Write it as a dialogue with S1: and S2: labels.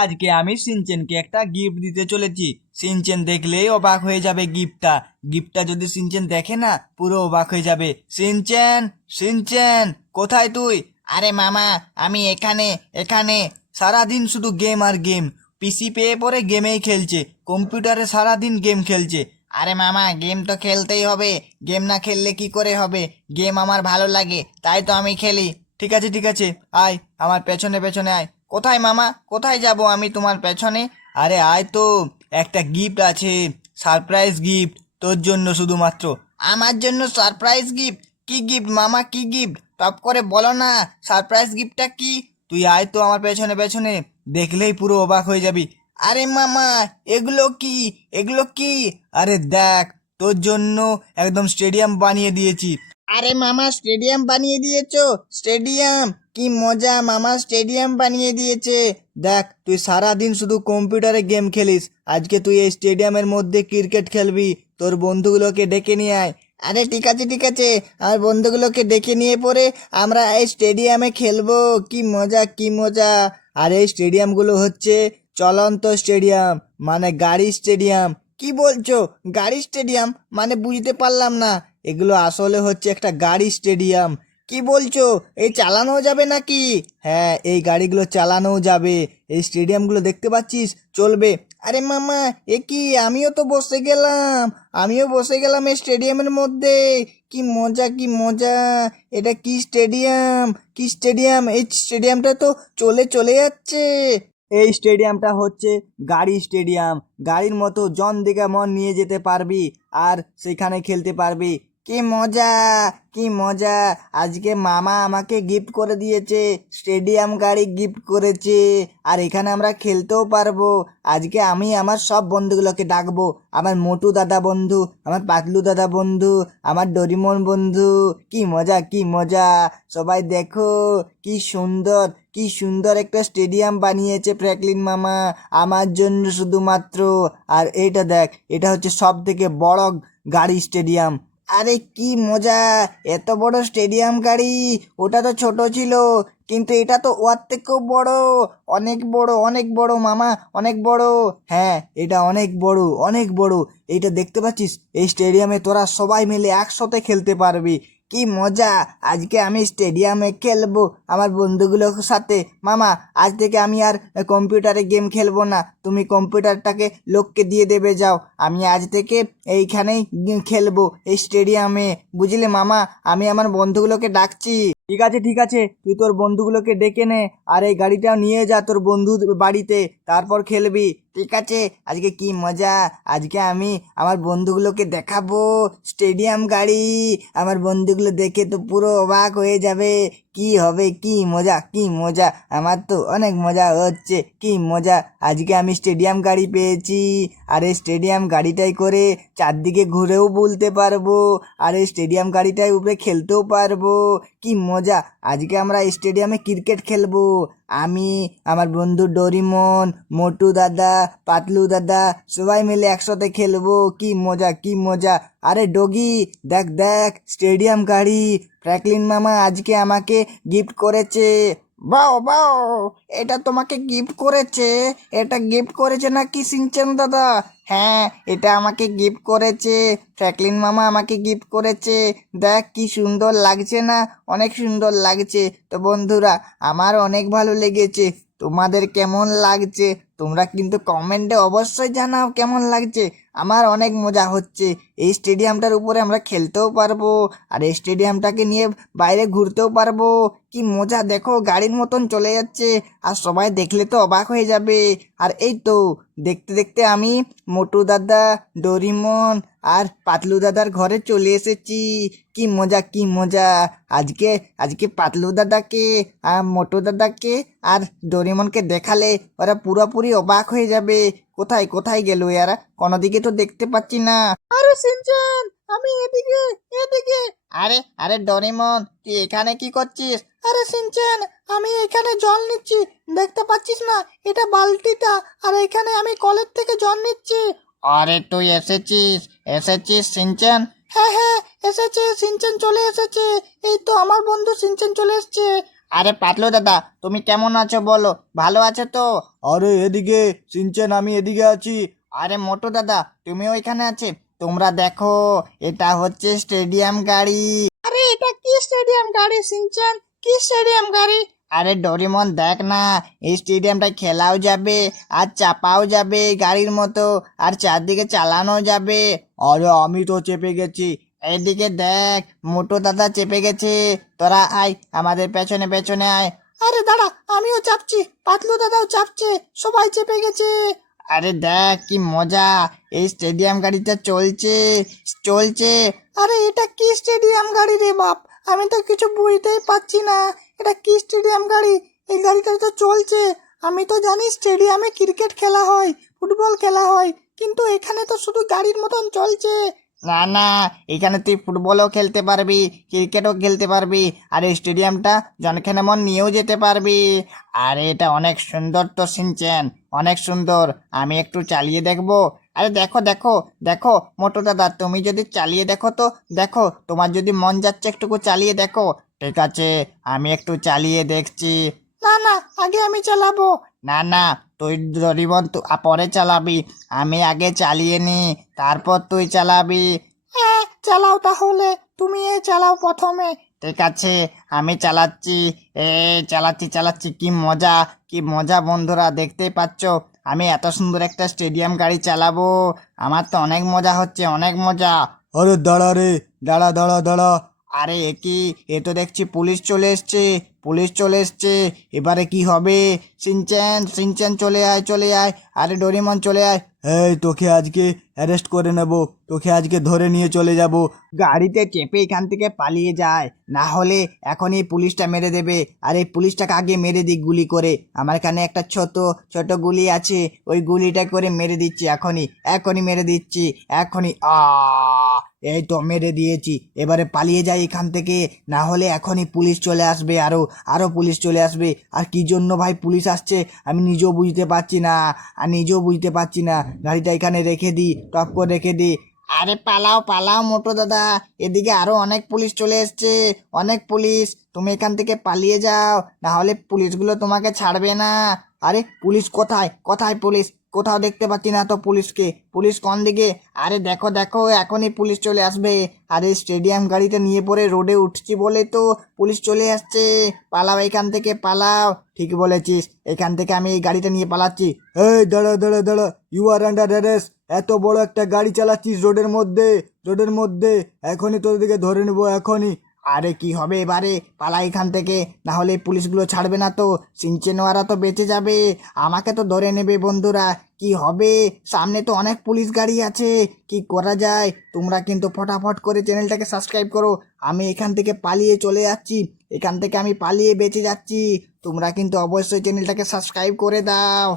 S1: আজকে আমি সিনচেনকে একটা গিফট দিতে চলেছি। সিনচেন দেখলেই অবাক হয়ে যাবে গিফটটা গিফটটা যদি সিনচেন দেখে না, পুরো অবাক হয়ে যাবে। সিনচেন সিনচেন, কোথায় তুই? আরে মামা, আমি এখানে এখানে। সারাদিন শুধু গেম আর গেম পিসি পেয়ে পরে গেমেই খেলছে। কম্পিউটারে সারাদিন গেম খেলছে। আরে মামা গেম তো খেলতেই হবে। গেম না খেললে কি করে হবে? গেম আমার ভালো লাগে, তাই তো আমি খেলি। ঠিক আছে ঠিক আছে, আয়, আমার পেছনে পেছনে আয়। কোথায় মামা? কোথায় যাব আমি তোমার পেছনে? আরে আয় তো, একটা গিফট আছে সারপ্রাইজ গিফট তোর জন্য শুধুমাত্র। আমার জন্য সারপ্রাইজ গিফট কি গিফট মামা, কি গিফট টপ করে বলো না সারপ্রাইজ গিফটটা কি? তুই আয় তো আমার পেছনে পেছনে, দেখলেই পুরো অবাক হয়ে যাবি। আরে মামা, এগুলো কি? এগুলো কি? আরে দেখ, তোর জন্য একদম স্টেডিয়াম বানিয়ে দিয়েছি। আরে মামা স্টেডিয়াম বানিয়ে দিয়েছ? স্টেডিয়াম কি মজা, মামা স্টেডিয়াম বানিয়ে দিয়েছে। দেখ, তুই সারা দিন শুধু কম্পিউটারে গেম খেলিস। আজকে তুই এই স্টেডিয়ামের মধ্যে ক্রিকেট খেলবি। তোর বন্ধুগুলোকে ডেকে নিয়ে আয়। আরে, ঠিক আছে ঠিক আছে। আমার বন্ধুগুলোকে ডেকে নিয়ে পরে আমরা এই স্টেডিয়ামে খেলব। কি মজা কি মজা। আর এই স্টেডিয়ামগুলো হচ্ছে চলন্ত স্টেডিয়াম মানে গাড়ি স্টেডিয়াম। কি বলছো? গাড়ি স্টেডিয়াম? মানে বুঝতে পারলাম না। এগুলো আসলে হচ্ছে একটা গাড়ি স্টেডিয়াম। কি বলছো? এই চালানো যাবে নাকি? হ্যাঁ এই গাড়িগুলো চালানোও যাবে। এই স্টেডিয়ামগুলো দেখতে পাচ্ছিস? চলবে। আরে মামা, এ কি? আমিও তো বসে গেলাম। আমিও বসে গেলাম এই স্টেডিয়ামের মধ্যে। কি মজা কি মজা। এটা কি স্টেডিয়াম? কি স্টেডিয়াম? এই স্টেডিয়ামটা তো চলে চলে যাচ্ছে। এই স্টেডিয়ামটা হচ্ছে গাড়ি স্টেডিয়াম। গাড়ির মতো জন দিকে মন নিয়ে যেতে পারবি আর সেখানে খেলতে পারবি। কি মজা কি মজা। আজকে মামা আমাকে গিফট করে দিয়েছে স্টেডিয়াম গাড়ি গিফট করেছে। আর এখানে আমরা খেলতেও পারব। আজকে আমি আমার সব বন্ধুগুলোকে ডাকবো। আমার মোটু দাদা বন্ধু, আমার পাতলু দাদা বন্ধু, আমার ডরিমন বন্ধু। কি মজা কি মজা। সবাই দেখো, কি সুন্দর কি সুন্দর একটা স্টেডিয়াম বানিয়েছে ফ্র্যাঙ্কলিন মামা। আমার জন্য শুধুমাত্র। আর এটা দেখ, এটা হচ্ছে সব থেকে বড় গাড়ি স্টেডিয়াম আরে কি মজা, এত বড় স্টেডিয়াম গাড়ি, ওটা তো ছোট ছিল, কিন্তু এটা তো ওর থেকেও বড়। অনেক বড় অনেক বড় মামা, অনেক বড়। হ্যাঁ এটা অনেক বড় অনেক বড়। এইটা দেখতে পাচ্ছিস? এই স্টেডিয়ামে তোরা সবাই মিলে একসাথে খেলতে পারবি। কি মজা, আজকে আমি স্টেডিয়ামে খেলব আমার বন্ধুগুলোর সাথে। মামা, আজ থেকে আমি আর কম্পিউটারে গেম খেলব না, তুমি কম্পিউটারটাকে লোককে দিয়ে দেবে যাও। আমি আজ থেকে এইখানেই খেলব, এই স্টেডিয়ামে। বুঝলে মামা, আমি আমার বন্ধুগুলোকে ডাকছি। ঠিক আছে ঠিক আছে, তুই তোর বন্ধুগুলোকে ডেকে নে, আর এই গাড়িটাও নিয়ে যা তোর বন্ধু বাড়িতে, তারপর খেলবি। ঠিক আছে, আজকে কি মজা? আজকে আমি আমার বন্ধুগুলোকে দেখাবো। স্টেডিয়াম গাড়ি। আমার বন্ধুগুলো দেখে তো পুরো অবাক হয়ে যাবে। কি হবে, কি মজা কি মজা? আমার তো অনেক মজা হচ্ছে, কি মজা? আজকে আমি স্টেডিয়াম গাড়ি পেয়েছি। আর এই স্টেডিয়াম গাড়িটাই করে চারদিকে ঘুরেও বলতে পারব। আর এই স্টেডিয়াম গাড়িটাই উপরে খেলতেও পারব। কি মজা! আজকে আমরা স্টেডিয়ামে ক্রিকেট খেলব। আমি, আমার বন্ধু ডরিমন, মোটু দাদা, পাতলু দাদা, সবাই মিলে একসাথে খেলব। কি মজা কি মজা! আরে ডগি, দেখ দেখ, স্টেডিয়াম গাড়ি, ফ্র্যাঙ্কলিন মামা আজকে আমাকে গিফট করেছে। বাও বাও, এটা তোমাকে গিফট করেছে? এটা গিফট করেছে নাকি সিনচেন দাদা? হ্যাঁ এটা আমাকে গিফট করেছে। ফ্র্যাঙ্কলিন মামা আমাকে গিফট করেছে। দেখ, কি সুন্দর লাগছে না? অনেক সুন্দর লাগছে। তো বন্ধুরা, আমার অনেক ভালো লেগেছে। তোমাদের কেমন লাগছে? তোমরা কিন্তু কমেন্টে অবশ্যই জানাও কেমন লাগছে। আমার অনেক মজা হচ্ছে। এই স্টেডিয়ামটার উপরে আমরা খেলতেও পারব, আর এই স্টেডিয়ামটাকে নিয়ে বাইরে ঘুরতেও পারব। কি মজা, দেখো, গাড়ির মতন চলে যাচ্ছে, আর সবাই দেখলে তো অবাক হয়ে যাবে। আর এই তো, দেখতে দেখতে আমি মোটু দাদা, ডরিমন আর পাতলু দাদার ঘরে চলে এসেছি। কি মজা কি মজা। আজকে আজকে পাতলু দাদাকে, আর মোটু দাদাকে আর ডরিমনকে দেখালে ওরা পুরোপুরি অবাক হয়ে যাবে। কোথায় কোথায় গেল এরা? কোনো দিকে তো দেখতে পাচ্ছি না। আরে সিনচান, আমি এদিকে এদিকে। আরে আরে ডরিমন, তুই এখানে কি করছিস? আরে সিনচান, আমি এখানে জল নিচ্ছি। দেখতে পাচ্ছিস না? এটা বালতিটা, আর এখানে আমি কলের থেকে জল নিচ্ছি। আরে তুই এসেছিস এসেছিস সিনচান? হ্যাঁ হ্যাঁ এসেছে, সিনচান চলে এসেছে। এই তো আমার বন্ধু সিনচান চলে এসেছে।
S2: আরে পাতলু দাদা তুমি কেমন আছো বলো? ভালো আছো তো?
S1: আরে এদিকে সিনচেন আমি এদিকে আছি।
S2: আরে মোটু দাদা তুমি ওইখানে আছে? তোমরা দেখো এটা হচ্ছে স্টেডিয়াম গাড়ি। আরে এটা কি স্টেডিয়াম গাড়ি সিনচান? কি স্টেডিয়াম গাড়ি? আরে ডরিমন দেখ না এই স্টেডিয়ামটায় খেলাও যাবে আর চাপাও যাবে গাড়ির মতো আর চারদিকে চালানো যাবে।
S1: আরে আমি তো চেপে গেছি
S2: এইদিকে দেখ, মোটু দাদা চেপে গেছে। তোরা আয়, আমাদের পেছনে পেছনে আয়। আরে দাঁড়া, আমিও চাপছি, পাতলু দাদাও চাপছে, সবাই চেপে গেছে। আরে দেখ, কি মজা, এই স্টেডিয়াম গাড়িটা চলছে চলছে। আরে এটা কি স্টেডিয়াম গাড়ি রে বাপ? আমি তো কিছু বুঝতেই পারছি না, এটা কি স্টেডিয়াম গাড়ি? এই গাড়িটা তো চলছে। আমি তো জানি স্টেডিয়ামে ক্রিকেট খেলা হয়, ফুটবল খেলা হয়, কিন্তু এখানে তো শুধু গাড়ির মতন চলছে। না না, এখানে তুই ফুটবলও খেলতে পারবি, ক্রিকেটও খেলতে পারবি, আর এই স্টেডিয়ামটা জনখানে মন নিয়েও যেতে পারবি। আর, এটা অনেক সুন্দর তো, সিনচেন, অনেক সুন্দর। আমি একটু চালিয়ে দেখব। আরে, দেখো দেখো দেখো, মোটু দাদা, তুমি যদি চালিয়ে দেখো তো, দেখো, তোমার যদি মন যাচ্ছে একটুকু চালিয়ে দেখো। ঠিক আছে, আমি একটু চালিয়ে দেখছি। না না, আগে আমি চালাবো। না না তুই আ, পরে চালাবি। আমি আগে চালিয়ে নি তারপর তুই চালাবি। হ্যাঁ চালাও তাহলে। তুমি এ চালাও প্রথমে। ঠিক আছে আমি চালাচ্ছি। এ চালাচ্ছি চালাচ্ছি। কি মজা কি মজা বন্ধুরা দেখতেই পাচ্ছ। আমি এত সুন্দর একটা স্টেডিয়াম গাড়ি চালাবো। আমার তো অনেক মজা হচ্ছে অনেক মজা।
S1: আরে দাঁড়া রে দাঁড়া দাঁড়া দাঁড়া।
S2: আরে এ কি? এ তো দেখছি পুলিশ চলে এসছে। পুলিশ চলে এসছে। এবারে কি হবে? সিনচেন সিনচেন চলে আয় চলে আয়। আরে ডোরিমন চলে আয়।
S1: এই, তোকে আজকে অ্যারেস্ট করে নেব। তোকে আজকে ধরে নিয়ে চলে যাব।
S2: গাড়িতে চেপে এখান থেকে পালিয়ে যায়। না হলে এখন এই পুলিশটা মেরে দেবে। আর এই পুলিশটাকে আগে মেরে দিক গুলি করে। আমার এখানে একটা ছোট ছোট গুলি আছে। ওই গুলিটা করে মেরে দিচ্ছি এখনই। এখনই মেরে দিচ্ছি। এখনই। আ এই তো মেরে দিয়েছি। এবারে পালিয়ে যাই এখান থেকে। না হলে এখনই পুলিশ চলে আসবে আরও আরও পুলিশ চলে আসবে। আর কি জন্য ভাই পুলিশ আসছে? আমি নিজেও বুঝতে পারছি না। আর নিজেও বুঝতে পারছি না। গাড়িটা এখানে রেখে দিই, টপ করে রেখে দিই। আরে পালাও পালাও মোটো দাদা। এদিকে আরও অনেক পুলিশ চলে এসছে। অনেক পুলিশ। তুমি এখান থেকে পালিয়ে যাও। না হলে পুলিশগুলো তোমাকে ছাড়বে না। আরে পুলিশ কোথায়? কোথায় পুলিশ? কোথাও দেখতে পাচ্ছি না তো পুলিশকে। পুলিশ কোন দিকে? আরে দেখো দেখো, এখনই পুলিশ চলে আসবে। আরে স্টেডিয়াম গাড়িটা নিয়ে পরে রোডে উঠছি বলে তো পুলিশ চলে আসছে। পালাও এখান থেকে, পালাও। ঠিক বলেছিস, এখান থেকে আমি এই গাড়িটা নিয়ে পালাচ্ছি।
S1: এই দাঁড়া দাঁড়া দাঁড়া ইউ আর আন্ডার অ্যারেস্ট এত বড় একটা গাড়ি চালাচ্ছিস রোডের মধ্যে রোডের মধ্যে। এখনই তোর দিকে ধরে নেব, এখনই।
S2: আরে কি হবে এবারে? পালা এখান থেকে। না হলে পুলিশগুলো ছাড়বে না তো। সিনচেনোয়ারা তো বেঁচে যাবে। আমাকে তো ধরে নেবে বন্ধুরা। কি হবে? সামনে তো অনেক পুলিশ গাড়ি আছে। কি করা যায়? তোমরা কিন্তু ফটাফট করে চ্যানেলটাকে সাবস্ক্রাইব করো। আমি এখান থেকে পালিয়ে চলে যাচ্ছি। এখান থেকে আমি পালিয়ে বেঁচে যাচ্ছি। তোমরা কিন্তু অবশ্যই চ্যানেলটাকে সাবস্ক্রাইব করে দাও।